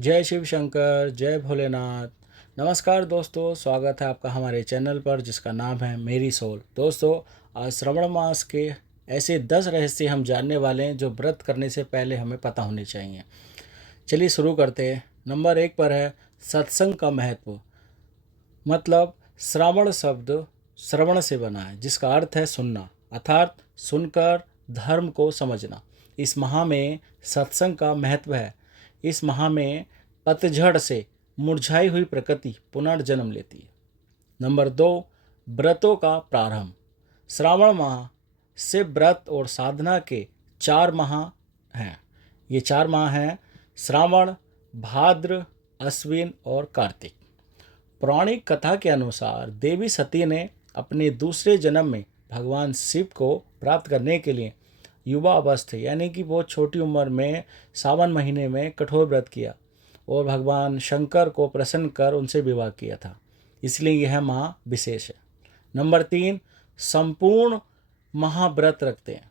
जय शिव शंकर, जय भोलेनाथ। नमस्कार दोस्तों, स्वागत है आपका हमारे चैनल पर जिसका नाम है मेरी सोल। दोस्तों, आज श्रावण मास के ऐसे 10 रहस्य हम जानने वाले हैं जो व्रत करने से पहले हमें पता होने चाहिए। चलिए शुरू करते हैं। नंबर 1 पर है सत्संग का महत्व। मतलब श्रावण शब्द श्रवण से बना है जिसका अर्थ है सुनना, अर्थात सुनकर धर्म को समझना। इस माह में सत्संग का महत्व है। इस माह में पतझड़ से मुरझाई हुई प्रकृति पुनर्जन्म लेती है। नंबर 2, व्रतों का प्रारंभ। श्रावण माह से व्रत और साधना के 4 माह हैं। ये 4 माह हैं श्रावण, भाद्र, अश्विन और कार्तिक। पौराणिक कथा के अनुसार देवी सती ने अपने दूसरे जन्म में भगवान शिव को प्राप्त करने के लिए युवा अवस्था यानी कि बहुत छोटी उम्र में सावन महीने में कठोर व्रत किया और भगवान शंकर को प्रसन्न कर उनसे विवाह किया था। इसलिए यह माह विशेष है। नंबर 3, संपूर्ण महाव्रत रखते हैं।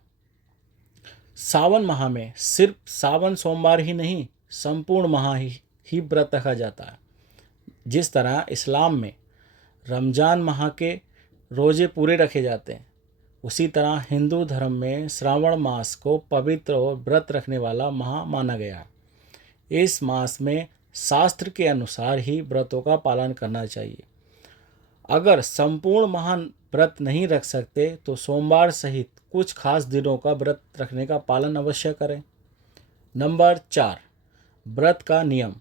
सावन माह में सिर्फ सावन सोमवार ही नहीं, संपूर्ण माह ही व्रत रखा जाता है। जिस तरह इस्लाम में रमज़ान माह के रोज़े पूरे रखे जाते हैं, उसी तरह हिंदू धर्म में श्रावण मास को पवित्र और व्रत रखने वाला माह माना गया है। इस मास में शास्त्र के अनुसार ही व्रतों का पालन करना चाहिए। अगर संपूर्ण माह व्रत नहीं रख सकते तो सोमवार सहित कुछ खास दिनों का व्रत रखने का पालन अवश्य करें। नंबर 4, व्रत का नियम।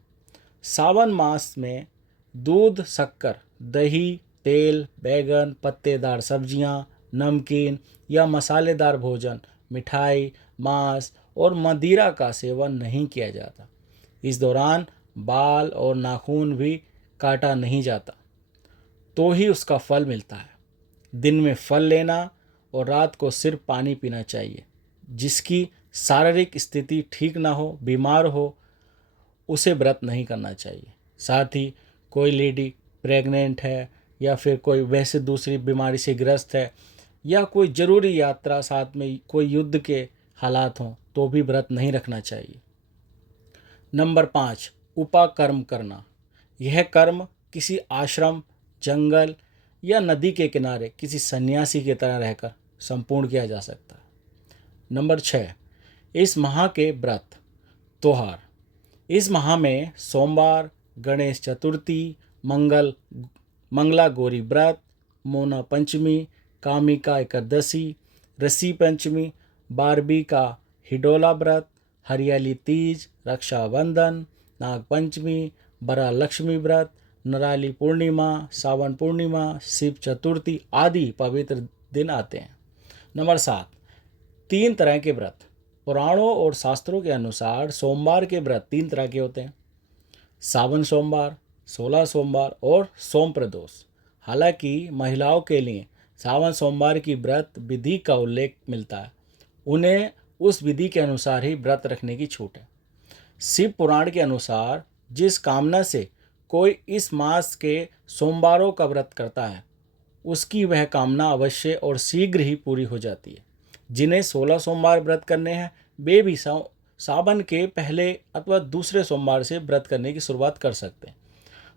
सावन मास में दूध, शक्कर, दही, तेल, बैगन, पत्तेदार सब्जियां, नमकीन या मसालेदार भोजन, मिठाई, मांस और मदिरा का सेवन नहीं किया जाता। इस दौरान बाल और नाखून भी काटा नहीं जाता, तो ही उसका फल मिलता है। दिन में फल लेना और रात को सिर्फ पानी पीना चाहिए। जिसकी शारीरिक स्थिति ठीक ना हो, बीमार हो, उसे व्रत नहीं करना चाहिए। साथ ही कोई लेडी प्रेग्नेंट है या फिर कोई वैसे दूसरी बीमारी से ग्रस्त है या कोई ज़रूरी यात्रा, साथ में कोई युद्ध के हालात हों, तो भी व्रत नहीं रखना चाहिए। नंबर 5, उपाकर्म करना। यह कर्म किसी आश्रम, जंगल या नदी के किनारे किसी सन्यासी की तरह रहकर संपूर्ण किया जा सकता है। नंबर 6, इस माह के व्रत त्योहार। इस माह में सोमवार, गणेश चतुर्थी, मंगला गौरी व्रत, मोना पंचमी, कामिका एकादशी, ऋषि पंचमी, बारबी का हिडोला व्रत, हरियाली तीज, रक्षाबंधन, नाग पंचमी, बरा लक्ष्मी व्रत, नराली पूर्णिमा, सावन पूर्णिमा, शिव चतुर्थी आदि पवित्र दिन आते हैं। नंबर 7, 3 तरह के व्रत। पुराणों और शास्त्रों के अनुसार सोमवार के व्रत 3 तरह के होते हैं: सावन सोमवार, 16 सोमवार और सोम प्रदोष। हालांकि महिलाओं के लिए सावन सोमवार की व्रत विधि का उल्लेख मिलता है, उन्हें उस विधि के अनुसार ही व्रत रखने की छूट है। शिव पुराण के अनुसार जिस कामना से कोई इस मास के सोमवारों का व्रत करता है, उसकी वह कामना अवश्य और शीघ्र ही पूरी हो जाती है। जिन्हें 16 सोमवार व्रत करने हैं, वे भी सावन के पहले अथवा दूसरे सोमवार से व्रत करने की शुरुआत कर सकते हैं।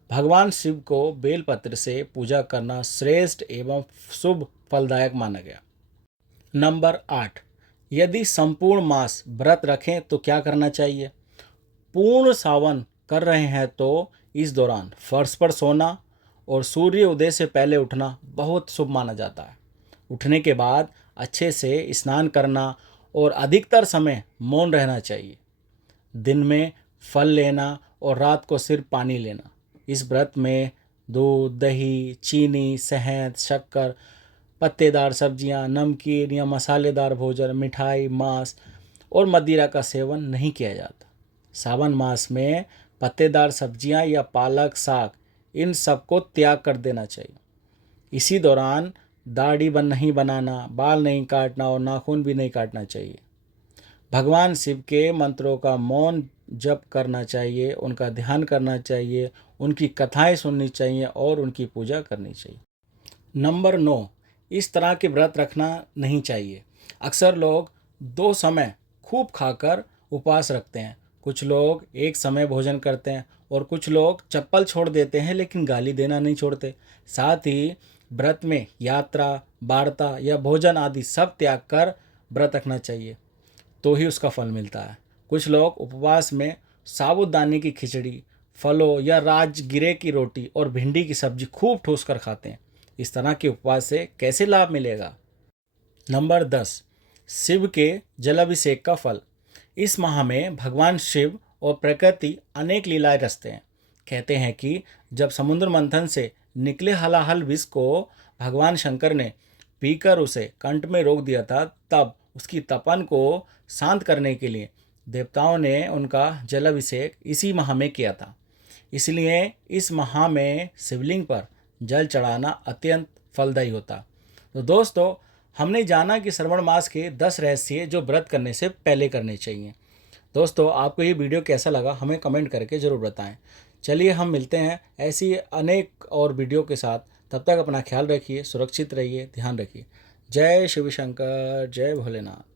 भगवान शिव को बेलपत्र से पूजा करना श्रेष्ठ एवं शुभ फलदायक माना गया। नंबर 8, यदि संपूर्ण मास व्रत रखें तो क्या करना चाहिए? पूर्ण सावन कर रहे हैं तो इस दौरान फर्श पर सोना और सूर्य उदय से पहले उठना बहुत शुभ माना जाता है। उठने के बाद अच्छे से स्नान करना और अधिकतर समय मौन रहना चाहिए। दिन में फल लेना और रात को सिर्फ पानी लेना। इस व्रत में दूध, दही, चीनी, शहद, शक्कर, पत्तेदार सब्जियां, नमकीन या मसालेदार भोजन, मिठाई, मांस और मदिरा का सेवन नहीं किया जाता। सावन मास में पत्तेदार सब्जियां या पालक, साग, इन सबको त्याग कर देना चाहिए। इसी दौरान दाढ़ी नहीं बनाना, बाल नहीं काटना और नाखून भी नहीं काटना चाहिए। भगवान शिव के मंत्रों का मौन जप करना चाहिए, उनका ध्यान करना चाहिए, उनकी कथाएं सुननी चाहिए और उनकी पूजा करनी चाहिए। नंबर 9, इस तरह के व्रत रखना नहीं चाहिए। अक्सर लोग 2 समय खूब खाकर उपवास रखते हैं कुछ लोग एक समय भोजन करते हैं और कुछ लोग चप्पल छोड़ देते हैं लेकिन गाली देना नहीं छोड़ते। साथ ही व्रत में यात्रा, वार्ता या भोजन आदि सब त्याग कर व्रत रखना चाहिए, तो ही उसका फल मिलता है। कुछ लोग उपवास में साबूदाने की खिचड़ी, फलों या राजगिरे की रोटी और भिंडी की सब्जी खूब ठूस कर खाते हैं। इस तरह के उपवास से कैसे लाभ मिलेगा? नंबर 10, शिव के जलाभिषेक का फल। इस माह में भगवान शिव और प्रकृति अनेक लीलाएं रचते हैं। कहते हैं कि जब समुद्र मंथन से निकले हलाहल विष को भगवान शंकर ने पीकर उसे कंठ में रोक दिया था, तब उसकी तपन को शांत करने के लिए देवताओं ने उनका जलाभिषेक इसी माह में किया था। इसलिए इस माह में शिवलिंग पर जल चढ़ाना अत्यंत फलदायी होता। तो दोस्तों, हमने जाना कि श्रावण मास के 10 रहस्य जो व्रत करने से पहले करने चाहिए। दोस्तों, आपको ये वीडियो कैसा लगा हमें कमेंट करके ज़रूर बताएं। चलिए हम मिलते हैं ऐसी अनेक और वीडियो के साथ। तब तक अपना ख्याल रखिए, सुरक्षित रहिए, ध्यान रखिए। जय शिव शंकर, जय भोलेनाथ।